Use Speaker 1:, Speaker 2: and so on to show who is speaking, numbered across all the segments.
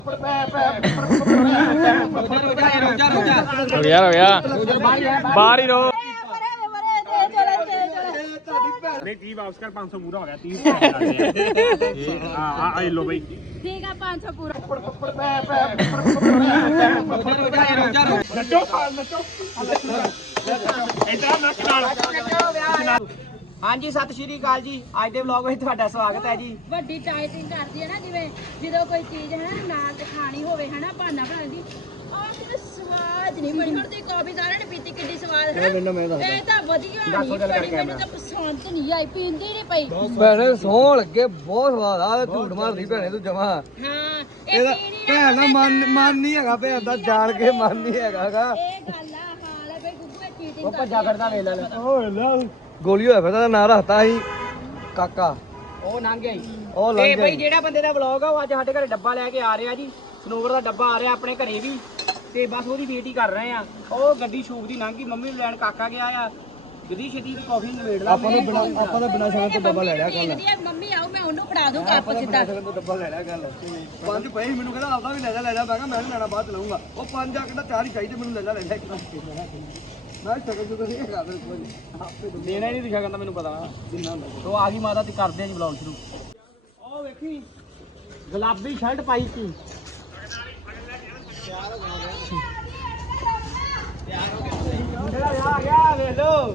Speaker 1: हो गया बाहर ही रहो।
Speaker 2: नहीं 30 वापस कर 500 पूरा हो गया 30 हां लो भाई
Speaker 3: ठीक है 500 पूरा।
Speaker 2: नचो नचो इधर नच नाल।
Speaker 4: हाँ जी सत श्री अकाल जी। अज के व्लॉग में ਤੁਹਾਡਾ स्वागत है जी।
Speaker 3: ਵੱਡੀ ਟਾਈਟਿੰਗ ਕਰਦੀ ਹੈ ਨਾ ਜਿਵੇਂ ਜਦੋਂ ਕੋਈ ਚੀਜ਼ ਹੈ ਨਾ ਨਾਲ ਤੇ ਖਾਣੀ ਹੋਵੇ ਹੈ ਨਾ ਬਹਾਨਾ ਬਣਾਉਂਦੀ ਆਹ ਸਵਾਦ ਨਹੀਂ ਬਣੀ। ਹੁਣ ਤੇ ਕਾਫੀ ਸਾਰਿਆਂ ਨੇ ਪੀਤੀ ਕਿੰਨੀ ਸਵਾਦ ਹੈ ਇਹ ਤਾਂ ਵਧੀਆ ਨਹੀਂ ਬੜੀ ਮੈਨੂੰ ਤਾਂ ਪਸੰਦ ਨਹੀਂ ਆਈ ਪੀਂਦੀ ਨਹੀਂ ਪਈ।
Speaker 4: ਭੈਣੇ ਸੌਂ ਲੱਗੇ ਬਹੁਤ ਸਵਾਦ ਆ। ਝੂਠ ਮਾਰਦੀ ਭੈਣੇ ਤੂੰ ਜਮਾ।
Speaker 3: ਹਾਂ ਇਹ ਪੀਣੀ
Speaker 4: ਭੈਣ ਦਾ ਮਨ ਨਹੀਂ ਹੈਗਾ ਭੈਣ ਦਾ ਜਾਣ ਕੇ ਮਨ ਨਹੀਂ ਹੈਗਾਗਾ।
Speaker 3: ਇਹ ਗੱਲ ਆ ਹਾਲ ਹੈ ਬਈ ਗੁੱਗੂ ਇਹ ਚੀਟਿੰਗ
Speaker 4: ਉਹ ਭੱਜਾ ਫਿਰਦਾ ਵੇਖ ਲੈ ਓਏ ਗੋਲੀ ਹੋਇਆ ਫਿਰਦਾ ਨਾਂ ਰੱਖਤਾ ਸੀ ਕਾਕਾ। ਉਹ ਲੰਘ ਗਿਆ ਜੀ। ਉਹ ਲੰਘ ਗਿਆ। ਤੇ ਬਈ ਜਿਹੜਾ ਬੰਦੇ ਦਾ ਵਲੌਗ ਆ ਉਹ ਅੱਜ ਸਾਡੇ ਘਰੇ ਡੱਬਾ ਲੈ ਕੇ ਆ ਰਿਹਾ ਜੀ। ਸਨੋਵਰ ਦਾ ਡੱਬਾ ਆ ਰਿਹਾ ਆਪਣੇ ਘਰੇ ਵੀ ਤੇ ਬਸ ਉਹਦੀ ਵੇਟ ਹੀ ਕਰ ਰਹੇ ਆ। ਉਹ ਗੱਡੀ ਸ਼ੂਕ ਦੀ ਲੰਘ ਗਈ ਮੰਮੀ ਨੂੰ ਲੈਣ ਕਾਕਾ ਗਿਆ ਆ। ਗੱਡੀ ਛੇਤੀ ਦੀ ਕਾਫੀ ਨਵੇੜ ਲਾ। ਆਪਾਂ ਤਾਂ ਬਿਨਾ ਸ਼ਗਨ ਤੋਂ ਡੱਬਾ ਲੈ ਲਿਆ ਕੱਲ।
Speaker 3: ਮੰਮੀ ਆਉ ਮੈਂ ਉਹਨੂੰ ਫੜਾ ਦੂੰ ਕੱਪ ਸਿੱਧਾ।
Speaker 4: ਸ਼ਗਨ ਤੋਂ ਡੱਬਾ ਲੈ ਲਿਆ ਕੱਲ। ਪੰਜ ਪਏ ਮੈਨੂੰ ਕਹਿੰਦਾ ਆਪਦਾ ਵੀ ਲੈ ਜਾ ਮੈਂ ਕਿਹਾ ਮੈਂ ਨਹੀਂ ਲੈਣਾ ਬਾਅਦ ਚਲਾਉਂਗਾ। ਉਹ ਪੰਜ ਆ ਕਹਿੰਦਾ ਚਾਰ ਹੀ ਚਾਹੀਦੇ ਮੈਨੂੰ ਲੈ ਜਾ ਇੱਕ ਮੈਂ ਸ਼ਗਨ ਤੋਂ ਨਹੀਂ ਹੈਗਾ ਬਿਲਕੁਲ ਦੇਣਾ ਹੀ ਨਹੀਂ ਦਿਖਾ ਕਹਿੰਦਾ ਮੈਨੂੰ ਪਤਾ ਜਿੰਨਾ ਹੁੰਦਾ। ਤੋ ਆ ਗਈ ਮਾਤਾ ਤੇ ਕਰਦੇ ਆ ਜੀ ਵਲੌਗ ਸ਼ੁਰੂ। ਉਹ ਵੇਖੀ ਗੁਲਾਬੀ ਸ਼ਰਟ ਪਾਈ ਸੀ। ਆ ਗਿਆ ਵੇਖ ਲੋ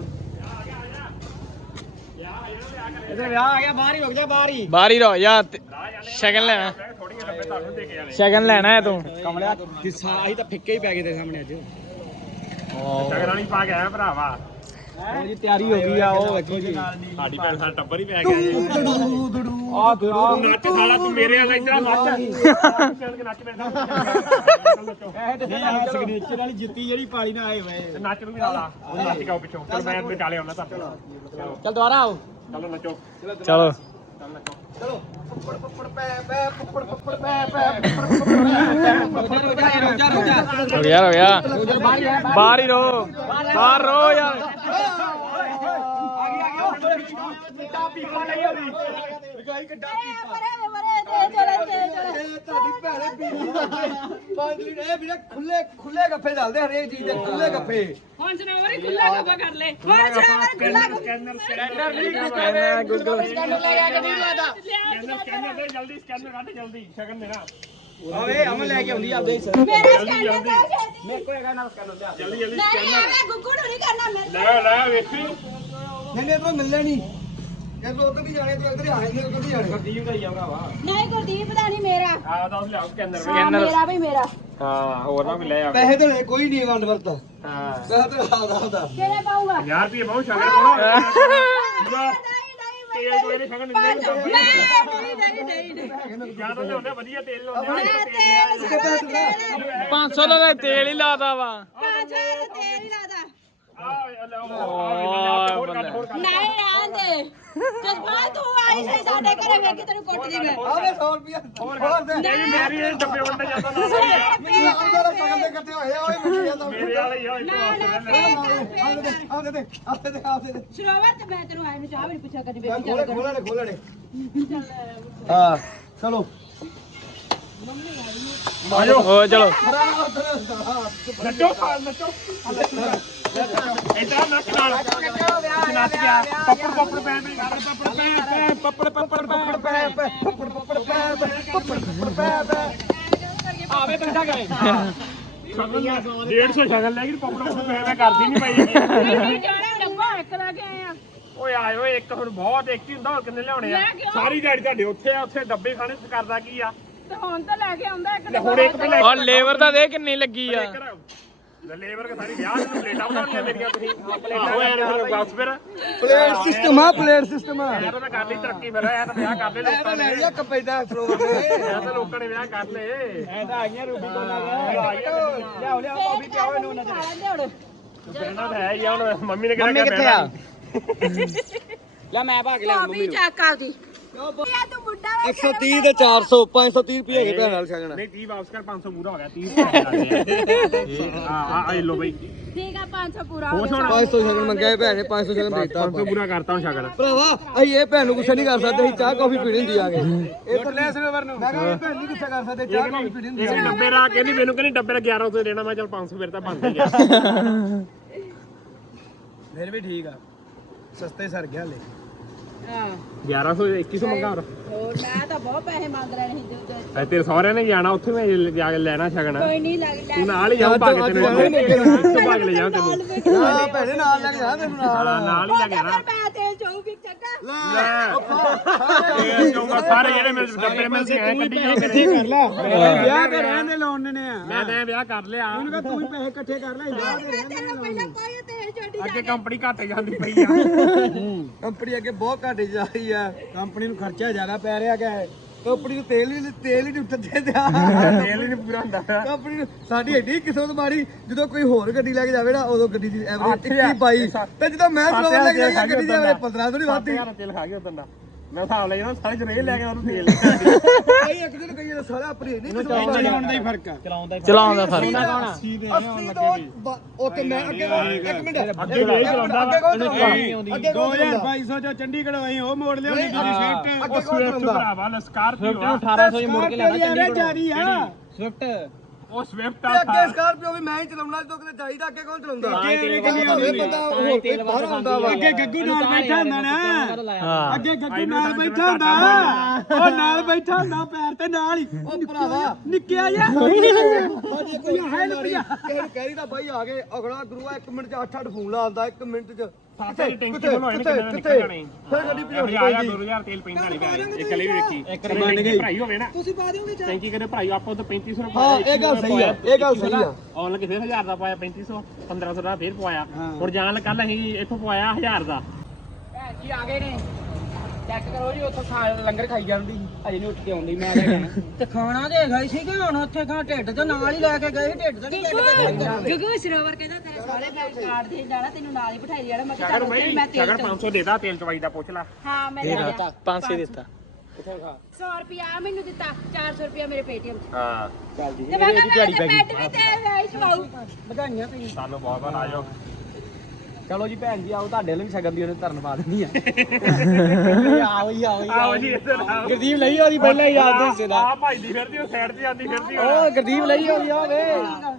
Speaker 4: ਇਹਦੇ ਵਿਆਹ ਆ ਗਿਆ। ਬਾਹਰ ਹੀ ਰੁਕ ਜਾ
Speaker 1: बाहर ही रहो यार शगन लेना शगन लेना है तू
Speaker 4: ਕਮਲਿਆ ਕਿਸਾ ਅਸੀਂ ਤਾਂ ਫਿੱਕੇ ਹੀ ਪੈ ਗਏ ਤੇ ਸਾਹਮਣੇ ਅੱਜ।
Speaker 2: ਟਗਰਾਂ ਨਹੀਂ ਪਾ ਕੇ ਆਇਆ ਭਰਾਵਾ।
Speaker 4: ਉਹ ਜੀ ਤਿਆਰੀ ਹੋ ਗਈ ਆ। ਉਹ ਵੇਖੋ ਜੀ
Speaker 2: ਸਾਡੀ ਭੈਣ ਸਾਡਾ ਟੱਬਰ ਹੀ ਪੈ ਗਿਆ
Speaker 4: ਆ ਦੜੂ
Speaker 2: ਨੱਚ ਸਾਲਾ ਤੂੰ ਮੇਰੇ ਵਾਲਾ ਇਧਰ ਨੱਚ ਚੱਲ ਕੇ ਨੱਚ ਮੇਰੇ
Speaker 4: ਇਹ ਸਿਗਨੇਚਰ ਵਾਲੀ ਜੁੱਤੀ ਜਿਹੜੀ ਪਾਲੀ ਨਾ ਆਏ ਵੇ
Speaker 2: ਨੱਚ ਨੂੰ ਵੀ ਨਾਲਾ ਉਹ ਨੱਚ ਕੇ ਆਓ ਪਿੱਛੋਂ ਚਲ ਮੈਂ ਤੇ ਚਾਲੇ ਆਉਣਾ ਤਾਂ
Speaker 4: ਚੱਲ ਦੁਬਾਰਾ ਆਓ।
Speaker 2: ਚਲੋ ਨੱਚੋ
Speaker 1: चलो
Speaker 4: ਚਲੋ ਪੱਪੜ ਪੱਪੜ ਪੈ ਪੈ ਪੱਪੜ ਪੱਪੜ ਪੈ ਪੈ
Speaker 1: हो गया बाहर ही रहो बाहर रहो यार।
Speaker 4: ਆ ਗਈ ਕਾਪੀ ਪਾ ਲਈ ਹੋਣੀ ਲਗਾਈ ਕੱਡਾ ਪੀਪਾ ਤੁਹਾਡੀ ਭੈਣੇ ਪੀਪੀ 5 ਲੀਟਰ ਇਹ ਵੀਰੇ ਖੁੱਲੇ ਗੱਫੇ ਚੱਲਦੇ ਹਰੇਕ ਚੀਜ਼ ਦੇ ਖੁੱਲੇ ਗੱਫੇ।
Speaker 3: ਹੁਣ ਸਨੋਵਰ ਹੀ ਖੁੱਲਾ ਗੱਪਾ ਕਰ ਲੈ। ਹੁਣ ਸਨੋਵਰ ਖੁੱਲਾ
Speaker 2: ਸਕੈਨਰ
Speaker 1: गूगल
Speaker 3: ਸਕੈਨਰ ਲੈ ਆ ਕੇ ਨਹੀਂ ਲਾਦਾ
Speaker 2: ਸਕੈਨਰ ਦੇ ਜਲਦੀ ਸਕੈਨਰ ਕੱਢ ਜਲਦੀ ਸ਼ਗਨ ਦੇਣਾ
Speaker 4: ਆਵੇ ਅਮਨ ਲੈ ਕੇ ਆਉਂਦੀ ਆਪਦੇ ਹਿੱਸੇ।
Speaker 3: ਮੇਰਾ ਸਕੈਨਰ ਤਾਂ ਛੇਤੀ
Speaker 4: ਮੇਰੇ ਕੋਲ ਹੈਗਾ ਨਾਲ ਸਕੈਨਰ ਲਿਆ।
Speaker 2: ਜਲਦੀ ਜਲਦੀ
Speaker 3: ਨਹੀਂ ਮੈਂ ਗੁੱਗੂ ਨੂੰ ਨਹੀਂ ਕਰਨਾ ਮੈਂ
Speaker 2: ਲੈ ਵੇਖੀ
Speaker 4: ਨਹੀਂ ਇਹ ਤੋਂ ਮਿਲਣਾ ਨਹੀਂ। ਇਹ ਤੋਂ ਉੱਧਰ ਵੀ ਜਾਣੇ ਤੇ ਇੱਧਰ ਆਏ ਨੇ ਉੱਧਰ ਵੀ ਜਾਣੇ। ਗਰਦੀਪ ਦਾ ਹੀ ਆਉਂਦਾ ਵਾ।
Speaker 3: ਨਹੀਂ ਗੁਰਦੀਪ ਦਾ ਨਹੀਂ ਮੇਰਾ
Speaker 2: ਆ ਦੱਸ ਲਿਆਓ ਸਕੈਨਰ
Speaker 3: ਹਾਂ ਮੇਰਾ ਵੀ ਮੇਰਾ
Speaker 2: ਹਾਂ ਹੋਰ ਨਾ ਵੀ ਲੈ ਆ
Speaker 4: ਪੈਸੇ ਤੇ ਕੋਈ ਨਹੀਂ ਵੰਡ ਵਰਤ।
Speaker 2: ਹਾਂ
Speaker 4: ਪੈਸੇ ਤੇ ਆਦਾ
Speaker 3: ਕਿਹੜੇ ਪਾਊਗਾ
Speaker 2: 1000 ਰੁਪਏ ਬਹੁਤ ਸ਼ਗਨ ਪਾਉਣਾ
Speaker 3: ਨਹੀਂ
Speaker 2: ਤੇਲ ਕੋਈ ਨਹੀਂ ਸ਼ਗਨ ਦਿੰਦੇ
Speaker 3: ਨਹੀਂ
Speaker 2: ਜਿਆਦਾ ਲਿਆਉਂਦੇ ਵਧੀਆ ਤੇਲ ਲਾਉਂਦੇ
Speaker 3: ਮੈਂ ਤੇਲ
Speaker 1: 500 ਦਾ ਤੇਲ ਹੀ ਲਾਦਾ ਵਾ।
Speaker 3: ਪਾਛਾ ਤੇਲ ਹੀ ਲਾਦਾ
Speaker 2: ਹੋਰ
Speaker 3: ਨਹੀਂ ਆਂਦੇ ਜਸਪਾਲ ਤੂੰ ਆਈ ਸੀ ਸਾਡੇ ਘਰੇ ਵੇਖ ਕੇ ਤੈਨੂੰ ਕੁੱਟਦੀ ਮੈਂ
Speaker 4: ਆਵੇ 100 ਰੁਪਿਆ ਹੋਰ ਦੇ
Speaker 2: ਨਹੀਂ ਮੇਰੀ ਇਹ ਡੱਬੇ ਵੰਡੇ ਜਾਂਦਾ
Speaker 4: ਮੈਨੂੰ ਆਉਂਦਾ ਦਾ ਸਗਨ ਦੇ ਇਕੱਠੇ ਹੋਏ ਆ ਓਏ ਮੈਨੂੰ ਜਾਂਦਾ
Speaker 2: ਮੇਰੇ ਵਾਲੇ ਹੀ ਆ
Speaker 3: ਨਾ ਨਾ ਫੇਰ
Speaker 4: ਆਉਂਦੇ ਦੇ
Speaker 3: ਸਰੋਵਰ ਤੇ ਮੈਂ ਤੈਨੂੰ ਆਏ ਨੂੰ ਚਾਹ ਵੀ ਨੀ ਪੁੱਛਿਆ ਕਦੀ ਵੇਖੀ
Speaker 4: ਖੋਲਣੇ ਹਾਂ ਚਲੋ
Speaker 2: ਆਜੋ
Speaker 1: ओ चलो
Speaker 2: ਨੱਚੋ ਨੱਚੋ ਇਧਰ ਨੱਚ ਨਾਲ ਨੱਚ ਗਿਆ ਪੱਪੜ ਪੱਪੜ ਪੈ ਪੱਪੜ ਪੱਪੜ
Speaker 4: ਆਵੇ ਕੰਡਾ ਗਏ
Speaker 2: 150 ਸ਼ਗਨ ਲੈ ਗਈ ਪੱਪੜ ਪੱਪੜ ਪੈ ਕਰਦੀ ਨਹੀਂ ਪਈ
Speaker 3: ਕਿਹੜਾ ਡੱਬਾ ਇੱਕ ਲੈ ਕੇ ਆਏ ਆ
Speaker 2: ਓਏ ਆਏ ਓਏ ਇੱਕ ਹੁਣ ਬਹੁਤ ਇੱਕ ਹੀ ਹੁੰਦਾ ਹੋਰ ਕਿੰਨੇ ਲਿਆਉਣੇ ਆ ਸਾਰੀ ਦਿਹਾੜੀ ਤੁਹਾਡੇ ਉੱਥੇ ਆ ਉੱਥੇ ਡੱਬੇ ਖਾਣੇ ਕਰਦਾ ਕੀ ਆ
Speaker 3: ਤੇ ਹੁਣ ਤਾਂ ਲੈ ਕੇ ਆਉਂਦਾ ਇੱਕ
Speaker 2: ਹੁਣ ਇੱਕ ਪਹਿਲਾਂ
Speaker 1: और लेबर दा देख कितनी लगी आ।
Speaker 2: ਲੇਬਰ ਕੇ ਸਾਰੀ ਵਿਆਹ ਨੂੰ ਪਲੇਟਾਂ ਬਣਾਉਣੀਆਂ ਮੇਰੀਆਂ ਤੁਸੀਂ ਪਲੇਟਾਂ ਯਾਰ ਬਸ ਫਿਰ
Speaker 4: ਪਲੇਟ ਸਿਸਟਮ ਆ
Speaker 2: ਮੈਂ ਤਾਂ ਕਰ ਲਈ ਤਰੱਕੀ ਫਿਰ ਇਹ ਤਾਂ ਵਿਆਹ ਕਰ ਲਏ ਲੋਕਾਂ ਨੇ
Speaker 4: ਲਿਆ ਕੱਪੈਦਾ ਫਲੋਰ ਤੇ
Speaker 2: ਇਹ ਤਾਂ ਲੋਕਾਂ ਨੇ ਵਿਆਹ ਕਰ ਲਏ
Speaker 4: ਐ ਤਾਂ ਆ ਗਈਆਂ ਰੂਬੀ ਕੋਲ ਲਿਆਓ ਕਾਫੀ ਪਿਆਓ ਇਹਨੂੰ ਨਾ
Speaker 2: ਕਹਿਣਾ ਤਾਂ ਹੈ ਹੀ ਆ ਹੁਣ ਮੰਮੀ ਨੇ ਕਿਹਾ
Speaker 4: ਮੰਮੀ ਕਿੱਥੇ ਆ ਲੈ ਮੈਂ ਭਾਗ ਲਿਆ
Speaker 3: ਕਾਫੀ ਚੱਕ ਆਉਦੀ ਤੂੰ ਮੁੰਡਾ ਵਾ
Speaker 4: 130 ਤੇ 400 530 ਰੁਪਏ ਹੈਗੇ ਭੈਣ ਨਾਲ ਛਕਣਾ।
Speaker 2: ਨਹੀਂ 30 ਵਾਪਸ ਕਰ 500 ਪੂਰਾ ਹੋ ਗਿਆ 30 ਆ ਲੋ ਬਈ
Speaker 3: ਠੀਕ ਆ 500 ਪੂਰਾ
Speaker 2: ਹੋ ਗਿਆ
Speaker 4: 500 ਛਕਣ ਮੰਗਿਆ ਇਹ ਭੈਣ ਨੇ 500 ਛਕਣ ਦੇਤਾ
Speaker 2: 500 ਪੂਰਾ ਕਰਤਾ ਹੁਣ ਸ਼ਗਨ
Speaker 4: ਭਰਾਵਾ ਅਸੀਂ ਇਹ ਭੈਣ ਨੂੰ ਗੁੱਸਾ ਨਹੀਂ ਕਰ ਸਕਦੇ, ਅਸੀਂ ਚਾਹ ਕਾਫੀ ਪੀਣੀ ਹੁੰਦੀ ਆ ਕੇ ਇਹ ਤਾਂ ਲੈ ਸਰਵਰ ਨੂੰ ਮੈਂ ਕਿਹਾ ਇਹ ਭੈਣ ਨਹੀਂ ਗੁੱਸਾ ਕਰ ਸਕਦੇ, ਚਾਹ ਕਾਫੀ ਪੀਣੀ ਹੁੰਦੀ
Speaker 2: ਇਹ ਡੱਬੇ ਰਾ ਕਹਿੰਦੀ ਮੈਨੂੰ ਕਹਿੰਦੀ ਡੱਬੇ ਦਾ 1100 ਦੇਣਾ, ਮੈਂ ਚੱਲ 500 ਫਿਰ ਤਾਂ ਬਣਦੇ ਗਿਆ
Speaker 4: ਫਿਰ ਵੀ ਠੀਕ ਆ, ਸਸਤੇ ਸਰ ਗਿਆ ਹਲੇ।
Speaker 3: ਹਾਂ
Speaker 2: 1100 2100 ਮੰਗਾ
Speaker 3: ਹੋਰ ਮੈਂ ਤਾਂ ਬਹੁਤ ਪੈਸੇ ਮੰਗ ਰਹੇ ਨਹੀਂ ਦੁੱਧ
Speaker 2: ਤੇਰੇ ਸਹੁਰਿਆਂ ਨੇ ਜਾਣਾ ਉੱਥੇ ਮੈਂ ਜਾ ਕੇ ਲੈਣਾ ਛਕਣਾ
Speaker 3: ਕੋਈ ਨਹੀਂ ਲੱਗ ਲੈ
Speaker 2: ਤੂੰ ਨਾਲ ਹੀ ਜਾਉਂ ਭਾਗ ਤੈਨੂੰ ਭਾਗ ਲੈ ਜਾਉਂ ਤੈਨੂੰ
Speaker 4: ਹਾਂ ਭੈਣੇ ਨਾਲ ਲੈ ਕੇ ਜਾ ਤੈਨੂੰ
Speaker 2: ਨਾਲ ਹੀ ਲੈ ਕੇ ਜਾਣਾ
Speaker 3: ਮੈਂ ਤੇਲ ਚੋਂ ਵੀ ਚੱਕਾ
Speaker 2: ਇਹ ਜੋਗਾ ਸਾਰੇ ਜਿਹੜੇ ਮੇਰੇ ਡੱਬੇ ਮਿਲ ਸੀ ਐ ਕੱਢੀ ਜਾਓ
Speaker 4: ਇਕੱਠੇ ਕਰ ਲੈ ਵਿਆਹ ਤੇ ਰਹਿਣ ਦੇ ਲਾਉਣ ਨੇ ਆ,
Speaker 2: ਮੈਂ ਤਾਂ ਵਿਆਹ ਕਰ ਲਿਆ
Speaker 4: ਉਹਨੂੰ ਕਹ ਤੂੰ ਹੀ ਪੈਸੇ ਇਕੱਠੇ ਕਰ ਲੈ ਵਿਆਹ ਤੇ
Speaker 3: ਮੈਂ ਤੇਰਾ ਪਹਿਲਾਂ ਕੋਈ ਤੇਲ ਛੋਟੀ
Speaker 2: ਅੱਗੇ ਕੰਪਨੀ ਘੱਟ ਜਾਂਦੀ ਪਈ ਆ
Speaker 4: ਕੰਪਨੀ ਅੱਗੇ ਬਹੁਤ ਘੱਟ ਜਾ ਰਹੀ ਆ, ਕੰਪਨੀ ਨੂੰ ਖਰਚਾ ਜ਼ਿਆਦਾ ਪੈ ਰਿਹਾ ਕਿ ਕੰਪਨੀ ਨੂੰ ਤੇਲ ਹੀ ਨਹੀਂ ਉੱਠਦੇ ਤੇ
Speaker 2: ਤੇਲ ਹੀ ਨਹੀਂ ਪੂਰਾ ਹੁੰਦਾ
Speaker 4: ਕੰਪਨੀ ਨੂੰ ਸਾਡੀ ਐਡੀ ਕਿਸਮਤ ਮਾਰੀ, ਜਦੋਂ ਕੋਈ ਹੋਰ ਗੱਡੀ ਲੈ ਕੇ ਜਾਵੇ ਨਾ ਉਦੋਂ ਗੱਡੀ ਦੀ ਐਵਰੇਜ 21 22 ਤੇ ਜਦੋਂ ਮੈਂ ਸਲੋਵਰ ਲੈ ਕੇ ਜਾਈਏ ਗੱਡੀ ਦੀ ਐਵਰੇਜ 15 ਤੋਂ ਨਹੀਂ ਵੱਧਦੀ।
Speaker 2: ਤੇਲ ਖਾ ਗਿਆ ਉਦੋਂ ਦਾ ਮੈਂ ਹਿਸਾਬ ਲੈ ਜਾਣਾ ਸਾਰੇ ਜਰੇ ਲੈ ਕੇ ਉਹਨੂੰ ਤੇਲ
Speaker 4: ਕਈ ਇੱਕ ਦਿਨ ਕਈ ਸਾਰਾ ਆਪਣੀ ਨਹੀਂ ਚਲਾਉਣ ਦਾ ਹੀ ਫਰਕ ਆ,
Speaker 1: ਚਲਾਉਣ ਦਾ ਫਰਕ
Speaker 4: 80 ਤੋਂ ਓਕੇ ਮੈਂ ਅੱਗੇ ਇੱਕ ਮਿੰਟ
Speaker 2: ਅੱਗੇ ਵੀ ਚਲਾਉਂਦਾ
Speaker 4: ਅੱਗੇ ਕੌਣ ਚਲਾਉਂਦਾ?
Speaker 5: 2200 ਚੋਂ ਚੰਡੀਗੜ੍ਹ ਆਈ ਉਹ ਮੋੜ ਲਿਆਉਣੀ ਦੂਜੀ ਸ਼ਿਫਟ
Speaker 4: ਅੱਗੇ ਕੌਣ ਚਲਾਉਂਦਾ?
Speaker 2: ਭਰਾਵਾ ਸਕਾਰਪੀਓ
Speaker 1: 1800 ਹੀ ਮੁੜ ਕੇ ਲੈਣਾ
Speaker 5: ਯਾਰ ਜਾਰੀ ਆ
Speaker 1: ਸਵਿਫਟ
Speaker 2: ਉਹ ਸਵਿਫਟ
Speaker 4: ਤੇ ਅੱਗੇ ਸਕਾਰਪੀਓ ਵੀ ਮੈਂ ਹੀ ਚਲਾਉਣਾ, ਜਦੋਂ ਕਿਤੇ ਚਾਹੀਦਾ ਅੱਗੇ ਕੌਣ ਚਲਾਉਂਦਾ? ਬੰਦਾ ਹੋਰ ਬਾਹਰ ਹੁੰਦਾ ਵਾ।
Speaker 5: ਅੱਗੇ ਗੱਗੂ ਨਾਲ ਬੈਠਾ ਹੁੰਦਾ ਨਾ,
Speaker 1: ਹਾਂ
Speaker 5: ਅੱਗੇ ਗੱਗੂ ਨਾਲ ਬੈਠਾ ਹੁੰਦਾ, ਉਹ ਨਾਲ ਬੈਠਾ ਹੁੰਦਾ ਪੈਰ ਤੇ ਨਾਲ ਹੀ
Speaker 4: ਉਹ ਭਰਾਵਾ
Speaker 5: ਨਿੱਕਿਆ ਜਿਹਾ
Speaker 4: ਸਾਡੀ ਕੋਈ ਹੈ ਰੁਪਿਆ ਕਿਸੇ ਨੂੰ ਕਹਿ ਦਾ ਬਾਈ ਆ ਗਏ ਅਗਲਾ ਗੁਰੂਆ 1 ਮਿੰਟ ਚ 8-8 ਫੋਨ ਲਾਉਂਦਾ 1 ਮਿੰਟ ਚ
Speaker 2: ਸਾਥੇ ਦੀ ਟੈਂਕੀ ਫੁੱਲ ਹੋਏ ਨੇ ਕਿੰਨੇ ਨਿਕਲ ਜਾਣੇ
Speaker 4: ਫਿਰ ਗੱਡੀ ਭਜਾਉਣੀ
Speaker 2: 2000 ਤੇਲ ਪੈਂਦਾ ਨਹੀਂ ਪਿਆ ਇੱਕ ਲਈ ਵੀ ਵੇਖੀ ਇੱਕ ਬਣ ਗਈ ਭਰਾਈ ਹੋਵੇ ਨਾ ਤੁਸੀਂ ਪਾ ਦਿਓਗੇ ਟੈਂਕੀ ਕਰੇ ਭਰਾਈ ਆਪਾਂ ਤਾਂ 3500 ਰੁਪਏ
Speaker 4: ਹਾਂ ਇਹ ਗੱਲ ਸਹੀ ਆ, ਇਹ ਗੱਲ ਸਹੀ ਆ।
Speaker 2: ਆਉਣ ਲੱਗੇ ਫਿਰ 1000 ਦਾ ਪਾਇਆ 3500 1500 ਦਾ ਫਿਰ ਪਵਾਇਆ ਹੁਣ ਜਾਣ ਕੱਲ ਅਸੀਂ ਇੱਥੋਂ ਪਵਾਇਆ 1000 ਦਾ
Speaker 4: ਭੈਣ ਜੀ ਆ ਗਏ ਨੇ, ਚੈੱਕ ਕਰੋ ਜੀ, ਉੱਥੋਂ ਲੰਗਰ ਖਾਈ ਜਾਂਦੀ ਅਜੇ ਨਹੀਂ ਉੱਠ ਕੇ ਆਉਂਦੀ, ਮੈਂ ਲੈ ਜਾਣਾ
Speaker 5: ਤੇ ਖਾਣਾ ਦੇ ਗਈ ਸੀ ਕਿ ਹੁਣ ਉੱਥੇ ਖਾ ਢਿੱਡ ਤੇ ਨਾਲ ਹੀ ਲੈ ਕੇ ਗਏ ਢਿੱਡ ਤੇ
Speaker 3: ਕਿਉਂਕਿ ਸਰੋਵਰ ਕਹਿੰਦਾ ਤੇਰੇ ਸਾਰੇ ਮੈਂ ਕਾਰਡ ਦੇ ਜਾਣਾ ਤੈਨੂੰ ਨਾਲ ਹੀ ਬਿਠਾਈ ਜਾਣਾ। ਮੈਂ ਕਿਹਾ
Speaker 2: ਸ਼ਗਰ
Speaker 3: ਚੱਲ
Speaker 2: ਭਾਈ
Speaker 3: ਮੈਂ ਤੇਲ
Speaker 2: ਸ਼ਗਰ 500 ਦੇਦਾ ਤੇਲ ਚਵਾਈ ਦਾ ਪੁੱਛ ਲਾ
Speaker 3: ਹਾਂ ਮੈਂ ਲੈ ਲਿਆ
Speaker 1: 500 ਦਿੱਤਾ
Speaker 3: 100 ਰੁਪਿਆ ਮੈਨੂੰ ਦਿੱਤਾ 400 ਰੁਪਿਆ ਮੇਰੇ ਪੇਟੀਐਮ ਚ
Speaker 2: ਹਾਂ
Speaker 4: ਚੱਲ ਜੀ
Speaker 3: ਤੇ ਮੈਂ ਕਿਹਾ ਮੈਂ ਪੈਟ ਵੀ ਤੇ ਮੈਂ ਛਵਾਉ
Speaker 4: ਵਧਾਈਆਂ ਤੁਸੀਂ।
Speaker 2: ਸਾਨੂੰ ਬਹੁਤ ਬਹੁਤ ਆਇਓ
Speaker 4: ਚਲੋ ਜੀ ਭੈਣ ਜੀ ਆਓ, ਤੁਹਾਡੇ ਲਈ ਵੀ ਸ਼ਗਨ ਦੀ ਉਹਨੇ ਧਰਨ ਪਾ ਦਿੰਦੀ ਆ ਆਓ ਜੀ
Speaker 2: ਆਓ ਜੀ ਇੱਧਰ ਆਓ
Speaker 4: ਗੁਰਦੀਪ ਲਈ ਉਹਦੀ ਪਹਿਲਾਂ ਹੀ ਯਾਦ ਦੇ ਹਿੱਸੇ ਦਾ,
Speaker 2: ਆ ਭਾਈ ਦੀ ਫਿਰਦੀ ਉਹ ਸਾਈਡ ਤੇ ਜਾਂਦੀ ਫਿਰਦੀ
Speaker 4: ਉਹ ਗੁਰਦੀਪ ਲਈ ਉਹਦੀ ਆ ਵੇ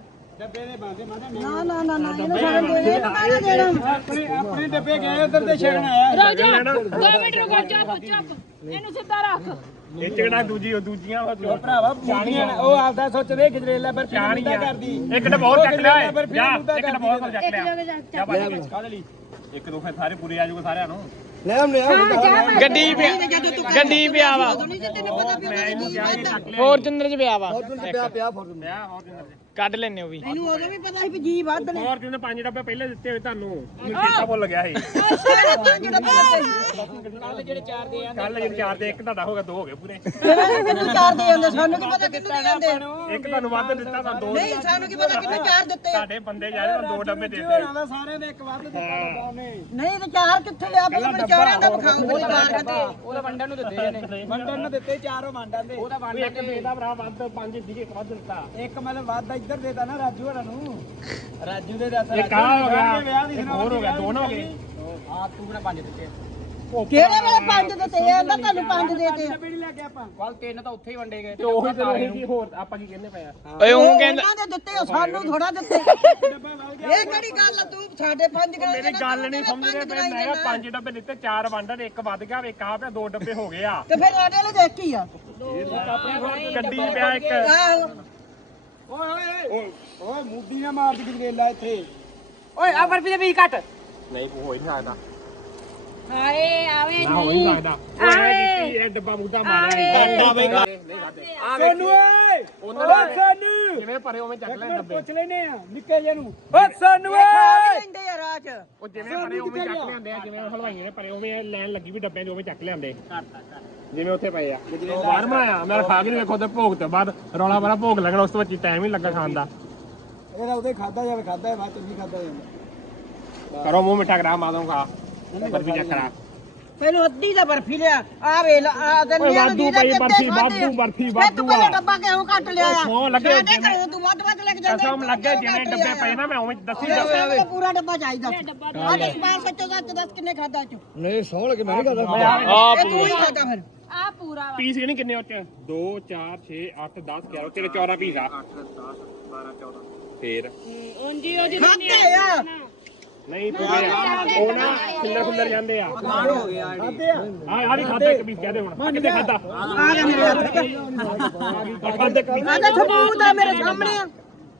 Speaker 5: ਆਪਣੇ ਡੱਬੇ ਗਏ ਉਧਰ ਤੇ ਛਕਣ ਆਇਆ
Speaker 3: ਰੁਕ ਜਾ 2 ਮਿੰਟ ਰੁਕ ਜਾ ਚੁੱਪ ਇਹਨੂੰ ਸਿੱਧਾ ਰੱਖ
Speaker 2: ਇਹ ਚਗੜਾ ਦੂਜੀਆਂ ਉਹ
Speaker 5: ਭਰਾਵਾ ਬੂਟੀਆਂ ਨੇ ਉਹ ਆਪਦਾ ਸੋਚਦੇ ਗਜਰੇਲਾ ਪਰ ਚਾਣੀਆਂ ਕਰਦੀ
Speaker 2: ਇੱਕ ਡੱਬਾ ਹੋਰ ਚੱਕ ਲਿਆ ਜਾ ਇੱਕ ਡੱਬਾ ਹੋਰ ਚੱਕ ਲਿਆ
Speaker 3: ਜਾ
Speaker 2: ਕਾਹਦੇ ਲਈ ਇੱਕ ਦੋ ਫਿਰ ਸਾਰੇ ਪੂਰੇ ਆ ਜਾਊਗਾ ਸਾਰਿਆਂ ਨੂੰ
Speaker 4: ਲੈ ਹਮ ਲੈ
Speaker 1: ਗੱਡੀ ਗੱਡੀ ਪਿਆ ਵਾ ਫੋਰਚੂਨਰ ਚ ਪਿਆ ਵਾ
Speaker 4: ਪਿਆ ਫੋਰਚੂਨ
Speaker 2: ਵਿਆਹ ਹੋਰ ਦਿਨ
Speaker 1: ਕੱਢ ਲੈਨੇ ਉਹ ਵੀ
Speaker 5: ਇਹਨੂੰ ਉਦੋਂ ਵੀ ਪਤਾ ਸੀ ਵੀ ਜੀ ਵੱਧ ਨੇ
Speaker 2: ਹੋਰ ਦਿਨ 5 ਡੱਬੇ ਪਹਿਲੇ ਦਿੱਤੇ ਹੋਏ ਤੁਹਾਨੂੰ ਮੈਨੂੰ ਚੇਤਾ ਭੁੱਲ ਗਿਆ ਸੀ
Speaker 4: ਕੱਲ ਜਿਹੜੇ 4 ਦੇ
Speaker 2: ਕੱਲ ਜਿਹੜੇ 4 ਦੇ ਇੱਕ ਤੁਹਾਡਾ ਹੋ ਗਿਆ 2 ਹੋ ਗਏ ਪੂਰੇ
Speaker 5: ਕਿੰਨੂੰ 4 ਦੇ ਜਾਂਦੇ ਸਾਨੂੰ ਕੀ ਪਤਾ ਕਿੰਨੂੰ ਦੇ ਜਾਂਦੇ
Speaker 2: ਇੱਕ ਤੁਹਾਨੂੰ ਵੱਧ ਦਿੱਤਾ ਤਾਂ 2
Speaker 5: ਨਹੀਂ ਸਾਨੂੰ ਕੀ ਪਤਾ ਕਿੰਨੇ 4 ਦਿੱਤੇ
Speaker 2: ਤੁਹਾਡੇ ਬੰਦੇ ਜਾ ਰਹੇ 2 ਡੱਬੇ ਦੇ ਦਿੱਤੇ
Speaker 5: ਹੋਣਾ ਸਾਰਿਆਂ ਨੇ ਇੱਕ ਵੱਧ ਦਿੱਤਾ ਉਹਨੇ ਨਹੀਂ ਤੇ 4 ਕਿੱਥੇ ਆ ਪਹਿਲਾਂ ਚਾਰਾਂ ਦਾ ਵਿਖਾਓ ਪਹਿਲਾਂ 4 ਕਿੱਥੇ
Speaker 4: ਉਹਦਾ ਵੰਡਣ ਨੂੰ ਦਿੱਤੇ ਨੇ,
Speaker 5: ਵੰਡਣ ਨੂੰ ਦਿੱਤੇ 4 ਵੰਡਾਂ ਦੇ
Speaker 4: ਉਹਦਾ ਵੰਡ
Speaker 2: ਇੱਕ ਦੇਦਾ ਭਰਾ ਵੱਧ 5 ਸੀਗੇ ਇੱਕ ਵੱਧ ਦਿੱਤਾ
Speaker 5: ਇੱਕ ਮਤਲਬ ਵੱਧ ਇੱਧਰ ਦੇਤਾ ਨਾ ਰਾਜੂ ਹੋਰਾਂ ਨੂੰ ਰਾਜੂ ਦੇ ਦੱਸ
Speaker 2: ਇੱਕ ਆ ਹੋ ਗਿਆ ਇੱਕ ਹੋਰ ਹੋ ਗਿਆ 2 ਨਾ ਹੋ ਗਏ
Speaker 4: ਆ ਤੂੰ ਨਾ 5 ਦਿੱਤੇ
Speaker 5: ਕਿਹੜੇ ਵੇਲੇ 5 ਦਿੱਤੇ ਇਹਨਾਂ ਤੁਹਾਨੂੰ 5 ਦੇਤੇ ਬੀੜੀ ਲੈ ਕੇ ਆਪਾਂ
Speaker 4: ਕੱਲ 3 ਤਾਂ ਉੱਥੇ ਹੀ ਵੰਡੇ ਗਏ
Speaker 2: ਤੇ ਉਹੀ ਤੇ ਉਹੀ ਕੀ ਹੋਰ ਆਪਾਂ ਕੀ ਕਹਿੰਦੇ ਪਏ ਆ
Speaker 1: ਓਏ ਉਹ ਕਹਿੰਦਾ
Speaker 5: ਇਹਨਾਂ ਦੇ ਦਿੱਤੇ ਸਾਨੂੰ ਥੋੜਾ ਦਿੱਤੇ ਇਹ ਕਿਹੜੀ ਗੱਲ ਆ ਤੂੰ ਸਾਡੇ 5 ਗਏ
Speaker 2: ਮੇਰੀ ਗੱਲ ਨਹੀਂ ਸਮਝਦੇ ਪਏ ਮੈਂ ਕਿਹਾ 5 ਡੱਬੇ ਦਿੱਤੇ 4 ਵੰਡਣ ਇੱਕ ਵੱਧ ਗਿਆ ਇੱਕ ਆ ਪਿਆ 2 ਡੱਬੇ ਹੋ ਗਏ ਆ
Speaker 5: ਤੇ ਫਿਰ ਸਾਡੇ ਵਾਲੇ ਦੇਖ ਕੀ ਆ
Speaker 2: ਗੱਡੀ ਪਿਆ ਇੱਕ
Speaker 5: ਆਹੋ ਓਏ ਮੁੱਢੀ ਨਾ ਮਾਰ ਦੀ ਗਜਰੇਲਾ ਇੱਥੇ
Speaker 4: ਓਏ ਆ ਬਰਫੀ ਦੇ ਵੀ ਕੱਟ
Speaker 2: ਨਹੀਂ ਹੋ ਹੀ ਨਹੀਂ ਸਕਦਾ
Speaker 3: ਹਾਏ ਆਵੇ
Speaker 2: ਨਾ ਹੋ ਹੀ ਨਹੀਂ ਸਕਦਾ ਓਏ ਇਹ ਡੱਬਾ ਮੁੱਦਾ ਮਾਰਿਆ ਨਹੀਂ ਖਾਦੇ
Speaker 5: ਸਾਨੂੰ ਓਏ
Speaker 2: ਉਹਨਾਂ
Speaker 5: ਓ ਸਾਨੂੰ
Speaker 2: ਜਿਵੇਂ ਭਰੇ ਉਵੇਂ ਚੱਕ ਲੈ ਡੱਬੇ
Speaker 5: ਪੁੱਛ ਲੈਨੇ ਆ ਨਿੱਕੇ ਜਿਹੇ ਨੂੰ ਓ ਸਾਨੂੰ ਓਏ ਲੈਂਦੇ ਆ ਰਾਜ
Speaker 2: ਉਹ ਜਿਵੇਂ ਭਰੇ ਉਵੇਂ ਚੱਕ ਲਿਆਂਦੇ ਆ ਜਿਵੇਂ ਹਲਵਾਈਆਂ ਨੇ ਭਰੇ ਉਵੇਂ ਲੈਣ ਲੱਗੀ ਵੀ ਡੱਬਿਆਂ 'ਚ ਉਵੇਂ ਚੱਕ ਲਿਆਂਦੇ ਜਿਵੇਂ ਉੱਥੇ ਪਏ ਆ ਬਾਹਰ ਬਣਾਇਆ ਮੈਂ ਖਾ ਕੇ ਨਹੀਂ ਵੇਖੋ ਤੇ ਭੋਗ ਤੋਂ ਬਾਅਦ ਰੌਲਾ ਬੜਾ ਭੋਗ ਲੱਗਣਾ ਉਸ ਤੋਂ ਬਾਅਦ ਟਾਈਮ ਹੀ ਲੱਗਾ ਖਾਣ ਦਾ
Speaker 5: ਇਹਦਾ ਉਹਦੇ ਖਾਦਾ ਜਾਵੇ ਖਾਦਾ ਬਾਅਦ ਚ ਨਹੀਂ ਖਾਦਾ ਜਾਂਦਾ
Speaker 2: ਕਰੋ ਮੂੰਹ ਮਿੱਠਾ ਕਰਾ ਮਾਦੋਂ ਖਾ ਬਰਫੀ ਚੱਕ ਕਰਾ
Speaker 5: ਪਹਿਲਾਂ ਅੱਧੀ ਦਾ ਬਰਫੀ ਲਿਆ ਆ ਵੇ ਆ ਤੇ
Speaker 2: ਓਏ ਵਾਧੂ ਭਾਈ ਬਰਫੀ ਵਾਧੂ
Speaker 5: ਪਹਿਲਾਂ ਡੱਬਾ ਕਿਉਂ ਘੱਟ ਲਿਆ
Speaker 2: ਸੌ ਲੱਗੇ
Speaker 5: ਸਾਡੇ ਘਰੋਂ ਤੂੰ ਵੱਧ ਲੈ ਕੇ ਜਾਂਦਾ
Speaker 2: ਕਸਮ ਲੱਗੇ ਜਿਵੇਂ ਡੱਬੇ ਪਏ ਨਾ ਮੈਂ ਉਵੇਂ ਦੱਸੀ
Speaker 5: ਮੈਨੂੰ ਪੂਰਾ ਡੱਬਾ ਚਾਹੀਦਾ ਆ ਸਮਾਨ ਸੱਚੋ ਸੱਚ ਦੱਸ ਕਿੰਨੇ ਖਾਦਾ ਚ
Speaker 4: ਨਹੀਂ ਸੌ ਲੱਗੇ ਮੈਂ ਨਹੀਂ ਖਾਦਾ
Speaker 5: ਇਹ ਤੂੰ ਹੀ ਖਾਦਾ ਫਿਰ
Speaker 3: ਆ ਪੂਰਾ ਵਾ
Speaker 2: ਪੀਸ ਕਿੰਨੇ ਕਿੰਨੇ ਉੱਚ 2 4 6 8 10 11 ਤੇਰੇ 14 ਪੀਸ ਆ 8 10 12 14 ਫੇਰ
Speaker 3: ਉਂਜੀ ਉਹ ਜਿਹਨੇ
Speaker 5: ਖਾਦੇ ਆ
Speaker 2: ਨਹੀਂ ਤੂੰ ਉਹ ਨਾ ਖੁੱਲਰ ਜਾਂਦੇ ਆ
Speaker 5: ਖਾਦੇ ਹੋ ਗਿਆ
Speaker 2: ਆ ਆੜੀ ਖਾਦਾ ਇੱਕ ਪੀਸ ਕਹਦੇ ਹੁਣ ਕਿੱਥੇ ਖਾਦਾ
Speaker 5: ਆ ਗਿਆ ਮੇਰੇ ਹੱਥ
Speaker 2: ਖਾਦਾ ਇੱਕ ਪੀਸ
Speaker 5: ਆ ਤਾਂ ਸਬੂਤ ਆ ਮੇਰੇ ਸਾਹਮਣੇ ਆ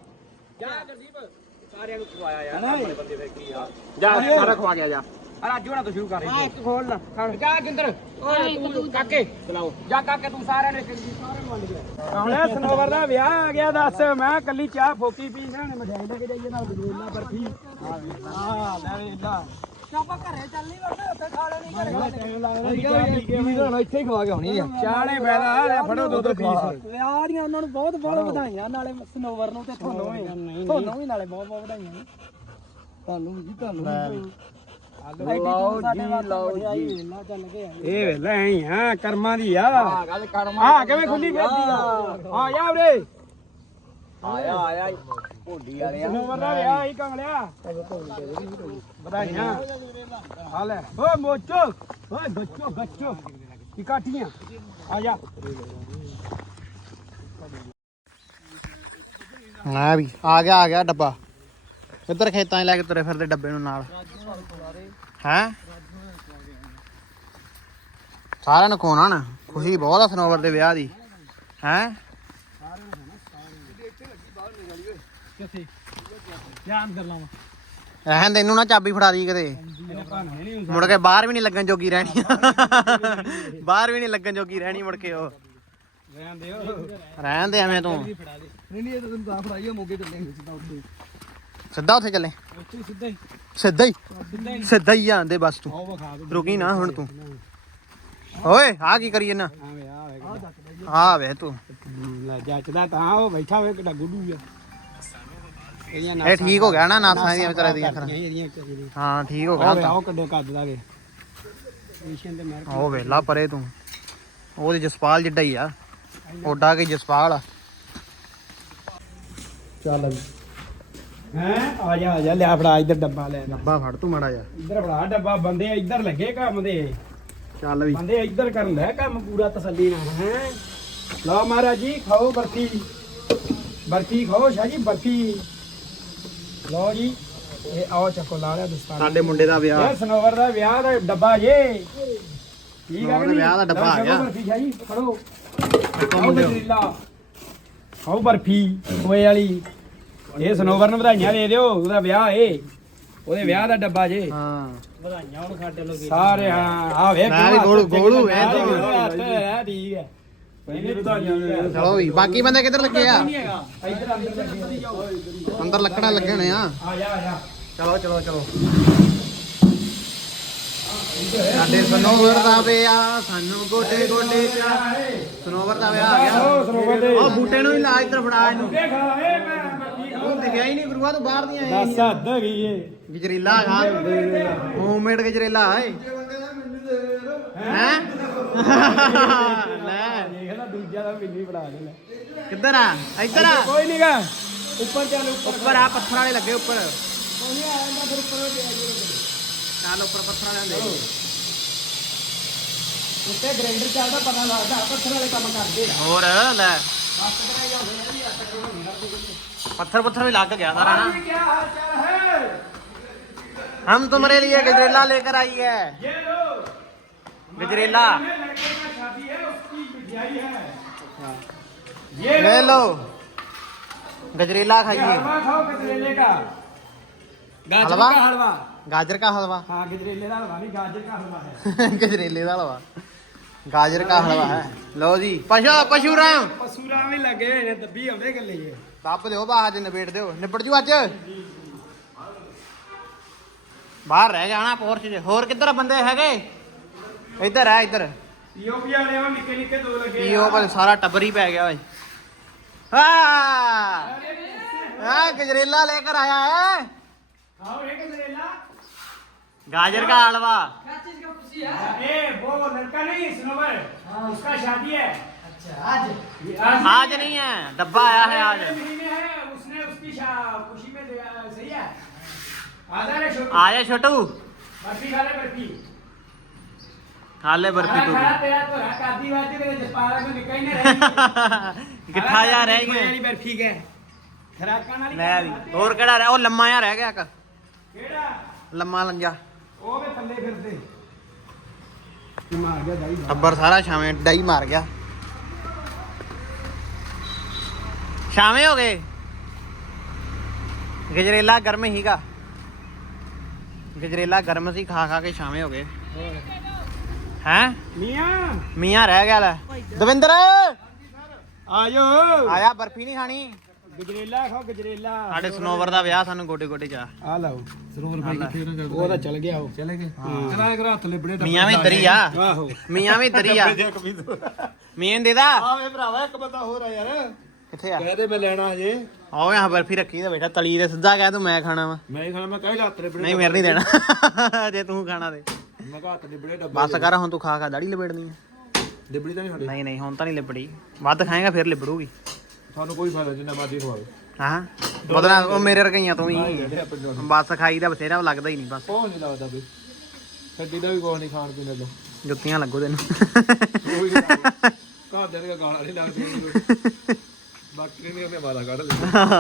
Speaker 2: ਜਾ ਸਾਰਾ ਖਵਾ ਗਿਆ ਜਾ
Speaker 4: ਰਾਜੂ ਨਾਲ ਤੂੰ ਸ਼ੁਰੂ ਕਰ
Speaker 5: ਆ ਇੱਕ ਖੋਲ ਲਾ ਖੜ
Speaker 4: ਜਾ ਕਿੰਦਰ ਤੂੰ ਕਾਕੇ ਚਲਾਓ ਜਾ ਕਾਕੇ ਤੂੰ ਸਾਰਿਆਂ ਨੇ ਵੰਡ ਗਿਆ ਕੌਣਾ ਸਨੋਵਰ ਦਾ ਵਿਆਹ ਆ ਗਿਆ ਦੱਸ ਮੈਂ ਕੱਲੀ ਚਾਹ ਫੋਕੀ ਪੀ ਨਾ ਮਠਿਆਈ ਲੈ ਕੇ ਜਾਈਏ ਨਾਲ ਗਜਰੇਲਾ ਬਰਫੀ ਹਾਂ ਲੈ ਵੇਲਾ ਚਾਪਾ ਘਰੇ ਚੱਲਣੀ ਵਰਤੇ ਉੱਥੇ ਖਾ ਲੈਣੀ ਘਰੇ ਟਾਈਮ ਲੱਗਦਾ ਇੱਥੇ ਹੀ ਖਵਾ ਕੇ ਆਉਣੀ ਆ ਚਾਹਣੇ ਫਾਇਦਾ ਲੈ ਫੜੋ ਦੋ ਪੀਸ ਵਿਆਹ ਦੀਆਂ ਉਹਨਾਂ ਨੂੰ ਬਹੁਤ ਬਹੁਤ ਵਧਾਈਆਂ ਨਾਲੇ ਸਨੋਵਰ ਨੂੰ ਤੇ ਤੁਹਾਨੂੰ ਵੀ ਨਾਲੇ ਬਹੁਤ ਬਹੁਤ ਵਧਾਈਆਂ ਤੁਹਾਨੂੰ ਜੀ ਤੁਹਾਨੂੰ ਲਓ ਜੀ ਇਹ ਵੇਲਾ ਐ ਆ ਕਰਮਾਂ ਦੀ ਆ ਆ ਕਿਵੇਂ ਖੁੱਲੀ ਫਿਰਦੀ ਆ ਜਾ ਵੀਰੇ ਆਇਆ ਭੋਡੀ ਵਾਲਿਆ ਸਨੋਵਰ ਦਾ ਵਿਆਹ ਹੀ ਕੰਗਲਿਆ ਵਧਾਈਆਂ ਆ ਲੈ ਓ ਮੋਚੋ ਓਏ ਬੱਚੋ ਇਕਾਠੀਆਂ ਆ ਜਾ
Speaker 6: ਆ ਵੀ ਆ ਗਿਆ ਡੱਬਾ ਇੱਧਰ ਖੇਤਾਂ 'ਚ ਲੈ ਕੇ ਤੁਰੇ ਫਿਰਦੇ ਡੱਬੇ ਨੂੰ ਨਾਲ ਹੈ ਸਾਰਿਆਂ ਨੂੰ ਖਵਾਉਣਾ ਨਾ ਖੁਸ਼ੀ ਬਹੁਤ ਆ ਸਨੋਵਰ ਦੇ ਵਿਆਹ ਦੀ ਹੈ ਰਹਿਣ ਦੇ ਇਹਨੂੰ ਨਾ ਚਾਬੀ ਫੜਾ ਦੀ ਕਿਤੇ ਮੁੜ ਕੇ ਬਾਹਰ ਵੀ ਨਹੀਂ ਲੱਗਣ ਜੋਗੀ ਰਹਿਣੀ ਬਾਹਰ ਵੀ ਨਹੀਂ ਲੱਗਣ ਜੋਗੀ ਰਹਿਣੀ ਮੁੜ ਕੇ ਉਹ ਰਹਿਣ ਦੇ ਐਵੇਂ ਤੂੰ
Speaker 4: ਨਹੀਂ ਇਹ ਤਾਂ ਤੈਨੂੰ ਤਾਂ ਫੜਾਈਆ ਮੋਗੇ ਚੱਲੇ
Speaker 6: ਸਿੱਧਾ ਉੱਥੇ ਚੱਲੇ ਸਿੱਧਾ ਹੀ ਆਂਦੇ ਬਸ ਤੂੰ ਰੁਕੀ ਨਾ ਹੁਣ ਤੂੰ ਓਏ ਆ ਕੀ ਕਰੀ ਜਨਾ ਆ ਵੇ ਤੂੰ
Speaker 4: ਜੱਚਦਾ ਤਾਂ ਉਹ ਬੈਠਾ ਹੋਇਆ ਕਿੱਡਾ ਗੁੱਡੂ ਆ
Speaker 6: ਇਹ ਠੀਕ ਹੋ ਗਿਆ ਨਾ ਨਾਸਾਂ ਦੀਆਂ ਵਿਚਾਰੇ ਦੀਆਂ ਫਿਰ ਹਾਂ ਠੀਕ ਹੋ ਗਿਆ ਤਾਂ
Speaker 4: ਉਹ ਕੱਢੋ ਕੱਦ ਦਾਗੇ ਮਿਸ਼ਨ ਤੇ ਮਾਰ
Speaker 6: ਉਹ ਵੇਲਾ ਪਰੇ ਤੂੰ ਉਹਦੇ ਜਸਪਾਲ ਜਿੱਡਾ ਹੀ ਆ ਓਡਾ ਕੇ ਜਸਪਾਲ ਆ
Speaker 4: ਚੱਲ ਹੈ ਆ ਜਾ ਲਿਆ ਫੜਾ ਇੱਧਰ ਡੱਬਾ ਲੈ
Speaker 6: ਡੱਬਾ ਫੜ ਤੂੰ ਮਾੜਾ ਜਾ
Speaker 4: ਇੱਧਰ ਫੜਾ ਡੱਬਾ ਬੰਦੇ ਇੱਧਰ ਲੱਗੇ ਕੰਮ ਦੇ
Speaker 6: ਚੱਲ ਵੀ
Speaker 4: ਬੰਦੇ ਇੱਧਰ ਕਰਨ ਲੈ ਕੰਮ ਪੂਰਾ ਤਸੱਲੀ ਨਾਲ ਹੈ ਲਓ ਮਹਾਰਾਜ ਜੀ ਖਾਓ ਬਰਫੀ ਖਾਓ ਸ਼ਾਹ ਜੀ ਬਰਫੀ ਲਓ ਜੀ ਇਹ ਆਓ ਚੱਕੋ ਲਾ ਲਿਆ ਦਸਤਾਨਾ
Speaker 6: ਸਾਡੇ ਮੁੰਡੇ ਦਾ ਵਿਆਹ
Speaker 4: ਇਹ ਸਨੋਵਰ ਦਾ ਵਿਆਹ ਦਾ ਡੱਬਾ ਜੇ ਠੀਕ ਆ
Speaker 6: ਸਨੋਵਰ ਦੇ ਵਿਆਹ ਦਾ ਡੱਬਾ ਆ ਗਿਆ।
Speaker 4: ਬਰਫੀ ਸ਼ਾਹ ਜੀ ਫੜੋ ਖਾਓ ਗਜਰੇਲਾ ਖਾਓ ਬਰਫੀ ਹੋਏ ਵਾਲੀ ਇਹ ਸਨੋਵਰ ਨੂੰ ਵਧਾਈਆਂ ਦੇ ਦਿਓ ਉਹਦਾ ਵਿਆਹ ਏ ਉਹਦੇ ਵਿਆਹ ਦਾ ਡੱਬਾ ਜੇ
Speaker 6: ਹਾਂ
Speaker 4: ਵਧਾਈਆਂ ਹੁਣ ਸਾਡੇ ਲੋਕ ਸਾਰੇ ਹਾਂ ਆ ਵੇਖ
Speaker 6: ਮੈਂ ਵੀ ਗੋਲੂ ਵੇ
Speaker 4: ਠੀਕ ਹੈ ਇਹਨੇ ਵਧਾਈਆਂ ਦੇ
Speaker 6: ਚਲੋ ਵੀ ਬਾਕੀ ਬੰਦੇ ਕਿੱਧਰ ਲੱਗੇ ਆ
Speaker 4: ਇੱਧਰ ਅੰਦਰ ਲੱਗੇ
Speaker 6: ਅੰਦਰ ਲੱਕੜਾਂ ਲੱਗੇ ਹੋਣੇ ਆ
Speaker 4: ਆ ਜਾ
Speaker 6: ਚਲੋ ਸਾਡੇ ਸਨੋਵਰ ਦਾ ਵਿਆਹ ਸਾਨੂੰ ਗੋਡੇ ਗੋਡੇ ਚਾ ਸਨੋਵਰ ਦਾ ਵਿਆਹ ਆ ਗਿਆ
Speaker 4: ਸਨੋਵਰ ਦੇ
Speaker 6: ਉਹ ਬੂਟੇ ਨੂੰ ਹੀ ਲਾ ਇੱਧਰ ਫੜਾ ਇਹਨੂੰ
Speaker 4: ਦੇਖ ਏ ਮੈਂ
Speaker 6: ਉਹ ਦਿਖਿਆ ਹੀ ਨਹੀਂ ਗੁਰੂਆ ਤੂੰ ਬਾਹਰ ਦੀਆਂ ਆਇਆ
Speaker 4: ਦੱਸ ਹੱਦ ਹੋ ਗਈ ਏ
Speaker 6: ਗਜਰੇਲਾ ਹੈਗਾ ਹੋਮਮੇਡ ਗਜਰੇਲਾ ਹੈ ਹੈ ਲੈ
Speaker 4: ਦੇਖ ਲੈ ਦੂਜਾ ਦਾ ਮਿੰਨੀ ਫੜਾ ਦੇ ਲੈ
Speaker 6: ਕਿੱਧਰ ਆ ਇੱਧਰ ਆ
Speaker 4: ਕੋਈ ਨਹੀਂਗਾ ਉੱਪਰ ਚੱਲ
Speaker 6: ਉੱਪਰ ਆ ਪੱਥਰ ਵਾਲੇ ਲੱਗੇ ਉੱਪਰ ਚੱਲ ਉੱਪਰ ਪੱਥਰ ਵਾਲੇ ਦੇ
Speaker 4: ਉੱਤੇ ਗ੍ਰਾਈਂਡਰ ਚੱਲਦਾ ਪਤਾ ਲੱਗਦਾ ਪੱਥਰ ਵਾਲੇ ਕੰਮ ਕਰਦੇ ਆ
Speaker 6: ਹੋਰ ਲੈ पत्थर भी लाग गया सारा ना।
Speaker 4: क्या हाल चाल है?
Speaker 6: हम तुम्हारे लिए गजरेला लेकर आई है।
Speaker 4: ये लो
Speaker 6: गजरेला
Speaker 4: लड़के का शादी है उसकी मिठाई है। ये
Speaker 6: ले लो गजरेला खाइए।
Speaker 4: हलवा खाओ गजरेले का। गाजर
Speaker 6: हलवा?
Speaker 4: का हलवा।
Speaker 6: गाजर का हलवा।
Speaker 4: हाँ गजरेले का हलवा नहीं गाजर का हलवा है।
Speaker 6: गजरेले का हलवा गाजर का हलवा है। लो जी पशुराम
Speaker 4: पसूरा भी लगे ने दब्बी आवे कर लिए
Speaker 6: ਦੱਬ ਦਿਓ ਬਾਹਰ ਚ ਨਿਬੇੜ ਦਿਓ ਨਿਬੜ ਜੂ ਅੱਜ ਬਾਹਰ ਰਹਿ ਜਾਣਾ ਪੋਰਚ ਚ। ਹੋਰ ਕਿੱਧਰ ਬੰਦੇ ਹੈਗੇ? ਇੱਧਰ ਆ ਇੱਧਰ
Speaker 4: ਪੀਓਪੀ ਵਾਲੇ ਉਹ ਨਿੱਕੇ ਨਿੱਕੇ ਦੋ ਲੱਗੇ
Speaker 6: ਪੀਓ ਪਰ ਸਾਰਾ ਟੱਬਰ ਹੀ ਪੈ ਗਿਆ ਓਏ। हाँ गजरेला लेकर आया है।
Speaker 4: खाओ ये गजरेला
Speaker 6: गाजर का हलवा
Speaker 2: वो लड़का नहीं स्नोवर उसका शादी है।
Speaker 6: आज नहीं है, डब्बा आया है आज।
Speaker 2: महीने है उसने उसकी खुशी में सही है। आजा रे छोटू,
Speaker 6: आजा छोटू,
Speaker 2: बर्फी खा ले बर्फी।
Speaker 6: खा ले बर्फी तू
Speaker 2: खाना तेरा तो है कादी वादी मेरे जपारा को निकल ही नहीं रही।
Speaker 6: किट्ठा जा रह गए
Speaker 2: बर्फी के खराकां वाली
Speaker 6: ਲੈ ਵੀ ਹੋਰ ਕਿਹੜਾ ਰਹਿ ਉਹ ਲੰਮਾ ਜਿਹਾ ਰਹਿ ਗਿਆ ਇੱਕ
Speaker 2: ਕਿਹੜਾ
Speaker 6: ਲੰਮਾ ਲੰਜਾ
Speaker 2: ਉਹ ਵੇ ਥੱਲੇ ਫਿਰਦੇ ਮਾਰ ਗਿਆ ਦਾਈ
Speaker 6: ਟੱਬਰ ਸਾਰਾ ਛਾਵੇਂ ਡਾਈ ਮਾਰ ਗਿਆ ਛਾਵੇਂ ਹੋ ਗਏ ਗਜਰੇਲਾ ਗਰਮ ਹੀਗਾ ਗਜਰੇਲਾ ਗਰਮ ਸੀ ਖਾ ਖਾ ਕੇ ਛਾਵੇਂ ਹੋ ਗਏ ਹੈਂ ਮੀਆਂ ਰਹਿ ਗਿਆ ਲੈ ਦਵਿੰਦਰ
Speaker 2: ਆਜੋ
Speaker 6: ਆਇਆ ਬਰਫੀ ਨਹੀਂ ਖਾਣੀ
Speaker 2: ਗਜਰੇਲਾ ਖਾਓ ਗਜਰੇਲਾ
Speaker 6: ਸਾਡੇ ਸਨੋਵਰ ਦਾ ਵਿਆਹ ਸਾਨੂੰ ਗੋਡੇ ਗੋਡੇ ਚਾ
Speaker 2: ਆ ਲਓ ਸਰੂਰ ਭਾਈ ਕਿੱਥੇ ਉਹ ਤਾਂ ਚਲ ਗਿਆ ਉਹ ਚਲੇ ਗਏ ਚਲਾ ਇੱਕ ਹੱਥ ਲਿਬੜੇ
Speaker 6: ਮੀਆਂ ਵੀ ਦਰੀ ਆ
Speaker 2: ਆਹੋ
Speaker 6: ਮੀਆਂ ਵੀ ਦਰੀ ਆ ਮੀਆਂ ਦੇ ਦਾ
Speaker 2: ਆਵੇ ਭਰਾਵਾ ਇੱਕ ਬੰਦਾ ਹੋਰ ਆ ਯਾਰ
Speaker 6: ਕਿੱਥੇ ਆ
Speaker 2: ਕਹਦੇ ਮੈਂ ਲੈਣਾ ਹਜੇ
Speaker 6: ਆਓ ਯਾਰ ਬਰਫੀ ਰੱਖੀ ਤੇ ਬੈਠਾ ਤਲੀ ਦੇ ਸਿੱਧਾ ਕਹਿ ਤੂੰ ਮੈਂ ਖਾਣਾ ਵਾ
Speaker 2: ਮੈਂ ਹੀ ਖਾਣਾ ਮੈਂ ਕਹੇ ਹੱਥ ਲਿਬੜੇ
Speaker 6: ਨਹੀਂ ਮੇਰੇ ਨਹੀਂ ਦੇਣਾ ਜੇ ਤੂੰ ਖਾਣਾ ਤੇ
Speaker 2: ਮੈਂ ਕਿਹਾ ਹੱਥ ਲਿਬੜੇ ਡੱਬਾ
Speaker 6: ਬਸ ਕਰ ਹੁਣ ਤੂੰ ਖਾ ਖਾ ਦਾੜੀ ਲਪੇੜਨੀ ਆ
Speaker 2: ਲਿਬੜੀ ਤਾਂ ਨਹੀਂ ਸਾਡੇ
Speaker 6: ਨਹੀਂ ਨਹੀਂ ਹੁਣ ਤਾਂ ਨਹੀਂ ਲਿਬੜੀ ਵੱਧ ਖਾਏਗਾ ਫਿਰ ਲਿਬੜੂਗੀ
Speaker 2: ਤੁਹਾਨੂੰ ਕੋਈ ਫਾਇਦਾ ਜਿੰਨਾ ਮਰਜ਼ੀ ਖਵਾਓ
Speaker 6: ਹਾਂ ਬਦਲਾ ਉਹ ਮੇਰੇ ਵਰਗਈਆਂ ਤੂੰ ਵੀ ਬਸ ਖਾਈ ਦਾ ਬਥੇਰਾ ਲੱਗਦਾ ਹੀ ਨਹੀਂ ਬਸ
Speaker 2: ਕੋਹ ਨਹੀਂ ਲੱਗਦਾ ਬਈ ਛੱਡੀ ਦਾ ਵੀ ਕੋਹ ਨਹੀਂ ਖਾਣ ਪੀਣ ਦਾ
Speaker 6: ਜੁੱਤੀਆਂ ਲੱਗੂ ਤੈਨੂੰ
Speaker 2: ਘਰ ਦੇ ਗਾਲਾਂ ਨਹੀਂ ਲੱਗਦੀਆਂ ਬਾਕੀ ਨੇ ਉਹਨੇ ਵਾਦਾ ਕੱਢ ਲਿਆ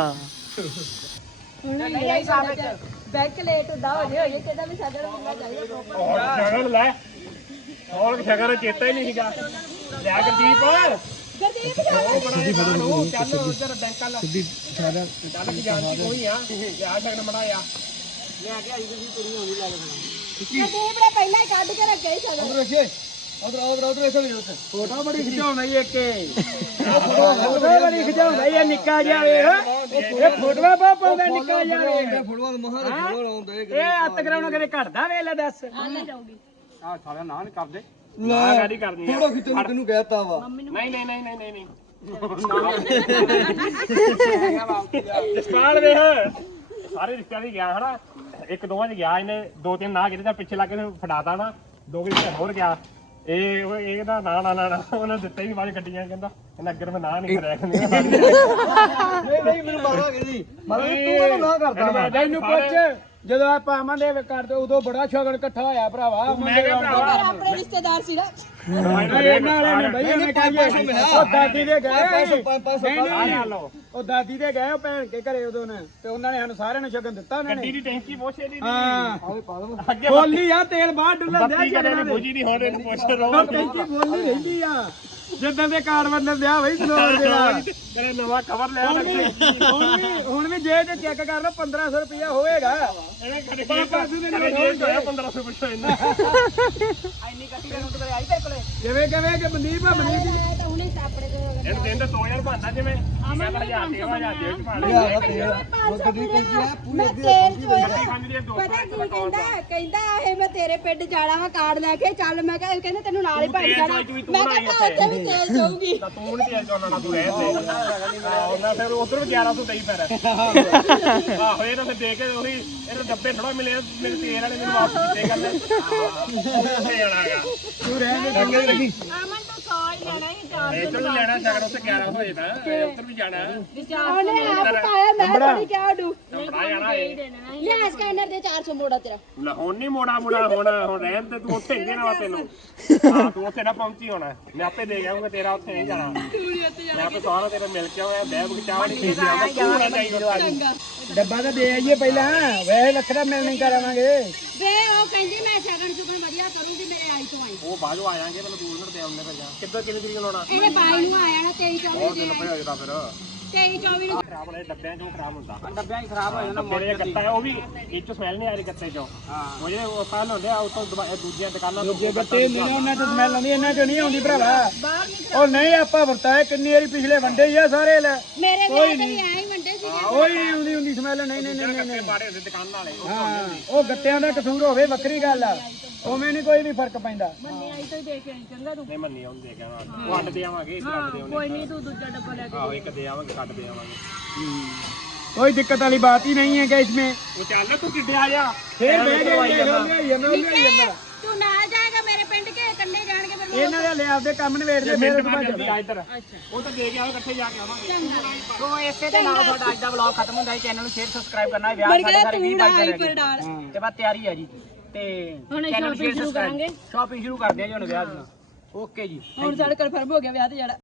Speaker 3: ਬੈਂਕ ਲੇਟ ਹੁੰਦਾ ਹੋ ਜੇ ਹੋਏ ਕਿਹਦਾ ਵੀ ਸਾਡਾ ਮਿਲਣਾ ਚਾਹੀਦਾ ਪ੍ਰੋਪਰ
Speaker 2: ਸ਼ਗਨ ਲੈ ਹੋਰ ਸ਼ਗਨ ਚੇਤਾ ਹੀ ਨਹੀਂ ਸੀਗਾ ਲੈ ਗਰਦੀਪ
Speaker 3: ਗਰਦੀਪ
Speaker 2: ਉਹ ਬੜਾ ਉਹ ਚੱਲ ਉਧਰ ਬੈਂਕਾਂ ਲਾ ਸਿੱਧੀ ਸਾਡਾ ਚੱਲ ਕੀ ਜਾਂਦੀ ਕੋਈ ਆ ਆ ਸ਼ਗਨ ਮੜਾਇਆ ਲੈ ਕੇ ਆਈ ਤੁਸੀਂ ਕੁੜੀ ਹੋਣੀ ਲੈ ਕੇ
Speaker 3: ਗਰਦੀਪ ਨੇ ਪਹਿਲਾਂ ਹੀ ਕੱਢ ਕੇ ਰੱਖਿਆ ਹੀ ਸਾਡਾ
Speaker 2: ਰੱਖੇ ਉਧਰ ਇੱਥੇ ਨਹੀਂ ਉੱਥੇ ਫੋਟੋ ਬੜੀ ਖਿਚਾਉਣਾ ਹੀ ਇੱਕ ਫੋਟੋ ਬੜੀ ਖਿਚਾਉਣਾ ਹੀ ਨਿੱਕਾ ਜਿਹਾ ਵੇਖ ਇਹ ਫੋਟੋਆਂ ਪਾ ਪਾਉਂਦਾ ਨਿੱਕਾ ਜਿਹਾ ਵੇਖ
Speaker 4: ਫੁੱਟਬਾਲ ਮਹਾਰਾਜ ਫੁੱਟਬਾਲ ਆਉਂਦਾ
Speaker 2: ਇਹ ਅੱਤ ਕਰਾਉਣਾ ਕਦੇ ਘਟਦਾ ਵੇਖ ਲੈ ਦੱਸ
Speaker 3: ਆਲੇ ਜਾਊਗੀ
Speaker 2: ਆ ਸਾਲਿਆ ਨਾ ਨਹੀਂ ਕਰਦੇ
Speaker 4: ਲੈ
Speaker 2: ਗਾੜੀ ਕਰਨੀ ਆ
Speaker 4: ਥੋੜਾ ਖਿੱਚਣ ਨੂੰ ਤੈਨੂੰ ਕਹਿਤਾ ਵਾ
Speaker 2: ਨਹੀਂ ਜਸਪਾਲ ਵੇਖ ਸਾਰੇ ਰਿਸ਼ਤਿਆਂ ਦੀ ਗਿਆ ਹਨਾ ਇੱਕ ਦੋਵਾਂ ਚ ਗਿਆ ਇਹਨੇ ਦੋ ਤਿੰਨ ਨਾ ਕਿਤੇ ਤਾਂ ਪਿੱਛੇ ਲੱਗ ਕੇ ਫੜਾਤਾ ਨਾ ਦੋ ਕਿਤੇ ਹੋਰ ਗਿਆ ਇਹ ਨਾ ਉਹਨੇ ਦਿੱਤਾ ਹੀ ਬਾਅਦ ਗੱਡੀਆਂ ਕਹਿੰਦਾ ਅੱਗੇ ਮੈਂ ਨਾ ਨਹੀਂ ਕਰਿਆ
Speaker 4: ਨਹੀਂ ਮੈਨੂੰ ਮਾਰਾ ਕਹਿੰਦੀ ਮਾਰਾ ਤੂੰ ਮੈਨੂੰ ਨਾ ਕਰਦਾ
Speaker 2: ਇਹਨੂੰ ਪੁੱਛ ਜਦੋਂ ਆਪਾਂ ਅਮਨ ਦੇ ਕਰਦੇ ਉਦੋਂ ਬੜਾ ਸ਼ਗਨ ਇਕੱਠਾ ਹੋਇਆ ਭਰਾਵਾ ਮੈਂ ਕਿਹਾ ਭਰਾਵਾ
Speaker 3: ਆਪਣੇ ਰਿਸ਼ਤੇਦਾਰ ਸੀ ਨਾ
Speaker 2: ਇਹਨਾਂ ਵਾਲੇ ਨੇ ਬਈ ਇਹਨੇ ਕਹੀਏ ਉਹ ਦਾਦੀ ਦੇ ਗਏ
Speaker 4: ਨਹੀਂ
Speaker 2: ਉਹ ਦਾਦੀ ਦੇ ਗਏ ਉਹ ਭੈਣ ਕੇ ਘਰੇ ਉਦੋਂ ਨੇ ਤੇ ਉਹਨਾਂ ਨੇ ਸਾਨੂੰ ਸਾਰਿਆਂ ਨੂੰ ਸ਼ਗਨ ਦਿੱਤਾ ਉਹਨਾਂ ਨੇ ਗੱਡੀ ਦੀ ਟੈਂਕੀ ਪੋਛੇ ਦੀ ਹਾਂ ਅੱਗੇ ਬੋਲੀ ਆ ਤੇਲ ਬਾਹਰ ਡੁੱਲਣ ਦਿਆ ਸ਼ਗਨ ਬੋਜੀ ਦੀ ਹੁਣ ਇਹਨੂੰ ਪੁੱਛ ਰੋ ਟੈਂਕੀ ਬੋਲੀ ਰਹਿੰਦੀ ਆ ਜਿੱਦਾਂ ਦੇ ਕਾਰਡ ਵੱਲੋਂ ਵਿਆਹ ਬਈ ਸਲੋਰ ਦੇ ਨਾਲ ਤੇਰੇ ਨਵਾਂ ਕਵਰ ਲਿਆ ਹੁਣ ਵੀ ਜੇ ਤੇ ਚੈੱਕ ਕਰ ਲਓ 1500 ਰੁਪਇਆ ਹੋਏਗਾ ਇਹਨੇ ਕਦੇ ਕੀ ਹੋਇਆ 1500 ਪੁੱਛੋ ਇਹਨਾਂ
Speaker 4: ਇੰਨੀ ਕੱਟੀ ਦਾ ਨੋਟ ਕਰੇ ਆਈ ਤੇਰੇ ਕੋਲੇ
Speaker 2: ਜਿਵੇਂ ਕਿਵੇਂ ਕਿ ਮਨਦੀਪ ਆ ਮਨਦੀਪ
Speaker 3: ਤਾਂ ਹੁਣੇ ਆਪਣੇ ਕੋਲ
Speaker 2: ਇਹਨੂੰ ਦਿਨ ਦਾ 2000 ਬਣਦਾ ਜਿਵੇਂ ਕਹਿੰਦਾ 1000 ਦੇ 1000 ਦੇ ਵਿੱਚ ਪਾ
Speaker 3: ਮੈਂ ਤੇਲ ਚੋਇਆ ਪਤਾ ਕੀ ਕਹਿੰਦਾ ਇਹ ਮੈਂ ਤੇਰੇ ਪਿੰਡ ਜਾਣਾ ਵਾ ਕਾਰਡ ਲੈ ਕੇ ਚੱਲ ਮੈਂ ਕਿਹਾ ਕਹਿੰਦੇ ਤੈਨੂੰ ਨਾਲ ਹੀ ਪਾਈ ਜਾਣਾ ਮੈਂ ਕਹਿੰਦਾ ਉੱਥੇ ਵੀ ਤੇਲ ਜਾਊਗੀ
Speaker 2: ਤਾਂ ਤੂੰ ਨਹੀਂ ਤੇਲ ਚਾਉਣਾ ਤੂੰ ਰਹਿ ਦੇ ਉਹਨਾਂ ਫਿਰ ਉਧਰ ਵੀ 1100 ਦੇਈ ਪੈਰ ਆਹੋ ਇਹਨਾਂ ਤੇ ਦੇ ਕੇ ਉਹੀ ਇਹਨੂੰ ਡੱਬੇ ਥੋੜਾ ਮਿਲੇ ਮੇਰੇ ਤੇਲ ਵਾਲੇ ਮੈਨੂੰ ਵਾਪਸ ਦਿੱਤੇ ਗੱਲ ਤੂੰ ਰਹਿ ਦੇ
Speaker 3: ਅਮਨ ਤਾਂ 100 ਹੀ ਲੈਣਾ ਹੀ ਚਾਰ
Speaker 2: ਇੱਧਰ ਵੀ ਲੈਣਾ ਸ਼ਗਨ ਉੱਥੇ 1100 ਹੋਏ ਤਾਂ ਉੱਧਰ ਵੀ ਜਾਣਾ
Speaker 3: ਉਹਨੇ ਆਪ ਪਾਇਆ ਮੈਂ ਥੋੜੀ ਕਿਹਾ ਡੂ
Speaker 2: ਬੜਾ ਜਾਣਾ ਇਹ
Speaker 3: ਲਿਆ ਸਕੈਨਰ ਦੇ 400 ਮੋੜਾ ਤੇਰਾ
Speaker 2: ਲੈ ਹੁਣ ਨਹੀਂ ਮੋੜਾ ਹੁਣ ਰਹਿਣ ਤੇ ਤੂੰ ਉੱਥੇ ਹੀ ਦੇਣਾ ਵਾ ਤੈਨੂੰ ਹਾਂ ਤੂੰ ਉੱਥੇ ਨਾ ਪਹੁੰਚੀ ਹੋਣਾ ਮੈਂ ਆਪੇ ਦੇ ਜਾਊਂਗਾ ਤੇਰਾ ਉੱਥੇ ਨਹੀਂ ਜਾਣਾ ਮੈਂ ਆਪੇ ਸਾਰਾ ਤੇਰਾ ਮਿਲ ਕੇ ਆਇਆ ਬੈਗ ਚਾਹ ਨਹੀਂ ਪੀਂਦੀ ਆਉਂਦਾ ਚਾਹੀਦਾ ਡੱਬਾ ਤਾਂ ਦੇ ਆਈਏ ਪਹਿਲਾਂ ਵੈਸੇ ਲੱਖੜਾ ਮਿਲ ਨਹੀਂ ਕਰਾਵਾਂਗੇ
Speaker 3: ਵੇ ਉਹ ਕਹਿੰਦੀ ਮੈਂ ਸ਼ਗਨ ਸ਼ੁਗਨ ਵਧੀਆ ਕਰੂੰਗੀ ਮੇਰੇ ਆਈ ਤੋਂ ਆਈ
Speaker 2: ਉਹ ਬਾਜੂ ਆ ਜਾਾਂਗੇ ਮੈਨੂੰ ਦੂਰ ਨੜ ਤੇ ਆਉਂਦੇ ਫਿਰ ਜਾ ਕਿੱਦਾਂ ਕਿੰਨੀ ਤਰੀਕ ਲਾਉਣਾ
Speaker 3: ਇਹਨੇ ਬਾਈ ਨੂੰ ਆਇਆ ਨਾ 23 24
Speaker 2: ਉਹ ਦਿਨ ਪਿਆ ਜਾਂਦਾ ਫਿਰ
Speaker 3: 23 24 ਨੂੰ
Speaker 2: ਖਰਾਬ ਵਾਲੇ ਡੱਬਿਆਂ ਚੋਂ ਖਰਾਬ ਹੁੰਦਾ
Speaker 4: ਡੱਬਿਆਂ ਹੀ ਖਰਾਬ ਹੋ ਜਾਂਦਾ
Speaker 2: ਮੇਰੇ ਗੱਤਾ ਹੈ ਉਹ ਵੀ ਇਹ ਚੋਂ ਸਮੈਲ ਨਹੀਂ ਆ ਰਹੀ ਗੱਤੇ ਚੋਂ ਉਹ ਜਿਹੜੇ ਉਹ ਪਹਿਲ ਹੁੰਦੇ ਆ ਉਸ ਤੋਂ ਦੂਜੀਆਂ ਦੁਕਾਨਾਂ ਤੋਂ ਦੂਜੇ ਗੱਤੇ ਨਹੀਂ ਉਹਨਾਂ ਚੋਂ ਸਮੈਲ ਆਉਂਦੀ ਇਹਨਾਂ ਚੋਂ ਨਹੀਂ ਆਉਂਦੀ ਭਰਾਵਾ ਉਹ ਨਹੀਂ ਆਪਾਂ ਵਰਤਾਏ ਕਿੰਨੀ ਵਾਰੀ ਪਿਛਲੇ ਵੰਡੇ ਹੀ ਆ ਸਾਰੇ ਲੈ
Speaker 3: ਮੇਰੇ ਵਿਆਹ ਤੇ ਵੀ ਐਂ ਹੀ ਵੰਡੇ ਸੀ
Speaker 2: ਕੋਈ ਨਹੀਂ ਹੁੰਦੀ ਸਮੈਲ ਨਹੀਂ ਮਾੜੇ ਹੁੰਦੇ ਦੁਕਾਨ ਵਾਲੇ ਉਹ ਗੱਤਿਆਂ ਦਾ ਕਸੂਰ ਹੋਵੇ ਵੱਖਰੀ ਗੱਲ ਆ ਉਵੇਂ ਨਹੀਂ ਕੋਈ ਵੀ ਫਰਕ ਪੈਂਦਾ
Speaker 3: ਮੰਨੇ ਆਈ ਤੋਂ ਹੀ ਦੇ ਕੇ ਆਈ ਚੰਗਾ ਤੂੰ
Speaker 2: ਨਹੀਂ ਮੰਨੀ ਆਉਂਦੇ ਕਹਿੰਦਾ ਉਹ ਅੱਡ ਦੇ ਆਵਾਂਗੇ ਇੱਕ ਅੱਡ ਦੇ ਆਵਾਂਗੇ
Speaker 3: ਕੋਈ ਨਹੀਂ ਤੂੰ ਦੂਜਾ ਡੱਬਾ ਲੈ ਕੇ
Speaker 2: ਆਹੋ ਇੱਕ ਦੇ ਆਵਾਂਗੇ ਕੱਢ ਦੇ ਆਵਾਂਗੇ
Speaker 7: कोई दिक्कत वाली बात ही नहीं है क्या इसमें
Speaker 2: ਉਹ ਚੱਲ ਤੂੰ ਕਿੱਡੇ ਆ ਜਾ
Speaker 7: फिर बह गए
Speaker 3: ਤੂੰ ਨਾਲ ਜਾਏਗਾ ਜਾਏਗਾ ਮੇਰੇ ਪਿੰਡ ਕੇ ਇਕੱਲੇ ਜਾਣਗੇ ਫਿਰ ਲੋਕ?
Speaker 2: ਇਹਨਾਂ ਦੇ ਲੈ ਆਪਦੇ ਕੰਮ ਨਵੇੜਦੇ ਫਿਰ ਇੱਧਰ
Speaker 3: ਅੱਛਾ
Speaker 4: ਸੋ ਇਸੇ ਦੇ ਨਾਲ ਤੁਹਾਡਾ ਅੱਜ ਦਾ ਵਲੌਗ ਖਤਮ ਹੁੰਦਾ ਹੈ। ਚੈਨਲ ਨੂੰ ਸ਼ੇਅਰ ਸਬਸਕ੍ਰਾਈਬ ਕਰਨਾ ਹੈ। ਵਿਆਹ ਸਾਡੇ ਘਰੇ 20 ਬਾਈ ਦਿਨ ਤੇ ਬਸ ਤਿਆਰੀ ਹੈ ਜੀ ਤੇ
Speaker 3: ਹੁਣ
Speaker 4: ਚੈਨਲ ਨੂੰ
Speaker 3: shopping
Speaker 4: ਸ਼ੇਅਰ
Speaker 3: ਸ਼ੁਰੂ ਕਰਾਂਗੇ।
Speaker 4: ਸ਼ਾਪਿੰਗ ਸ਼ੁਰੂ ਕਰਦੇ ਆ ਜੀ ਹੁਣ ਵਿਆਹ ਦੀ। ਓਕੇ ਜੀ
Speaker 3: ਹੁਣ ਸਾਡੇ ਕਨਫਰਮ ਹੋ ਗਿਆ ਵਿਆਹ ਤੇ ਜਾਣਾ।